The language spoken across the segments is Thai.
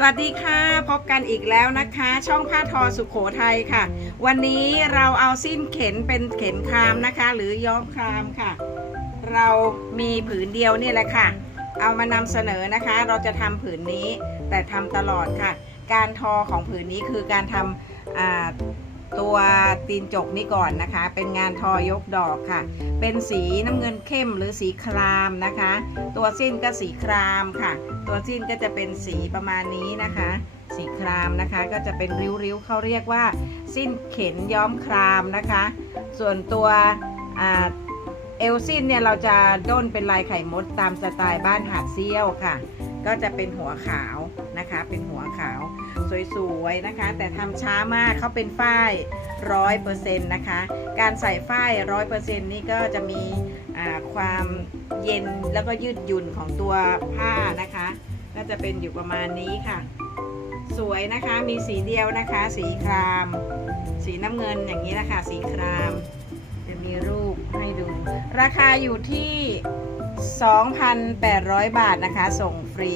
สวัสดีค่ะ พบกันอีกแล้วนะคะ ช่องผ้าทอสุขโขทัยค่ะ วันนี้เราเอาสิ้นเข็นเป็นเข็นครามนะคะ หรือย้อมครามค่ะ เรามีผืนเดียวนี่แหละค่ะ เอามานำเสนอนะคะ เราจะทำผืนนี้แต่ทำตลอดค่ะ การทอของผืนนี้คือการทำอ่า ตัวตีนจกนี่ก่อนนะคะ เป็นงานทอยกดอกค่ะ เป็นสีน้ำเงินเข้มหรือสีครามนะคะ ตัวสิ้นก็สีครามค่ะ ตัวสิ้นก็จะเป็นสีประมาณนี้นะคะ สีครามนะคะ ก็จะเป็นริ้วๆเขาเรียกว่า สิ้นเข็นย้อมครามนะคะ ส่วนตัวเอลสิ้นเนี่ยเราจะด้นเป็นลายไข่มดตามสไตล์บ้านหาดเซี่ยวค่ะ ก็จะเป็นหัวขาวนะคะ เป็นหัวขาวสวยๆนะคะ แต่ทำช้ามากเขาเป็นฝ้ายร้อยเปอร์เซ็นต์นะคะ การใส่ฝ้ายร้อยเปอร์เซ็นต์นี่ก็จะมีความเย็นแล้วก็ยืดหยุ่นของตัวผ้านะคะ ก็จะเป็นอยู่ประมาณนี้ค่ะ สวยนะคะมีสีเดียวนะคะ สีคราม สีน้ำเงินอย่างนี้นะคะ สีคราม จะมีรูปให้ดู ราคาอยู่ที่ 2,800 บาทนะคะ ส่งฟรี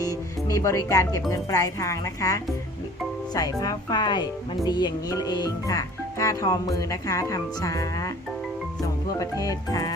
มีบริการเก็บเงินปลายทางนะคะ ใส่ผ้าฝ้ายมันดีอย่างนี้เองค่ะ ผ้าทอมือนะคะทำช้า ส่งทั่วประเทศค่ะ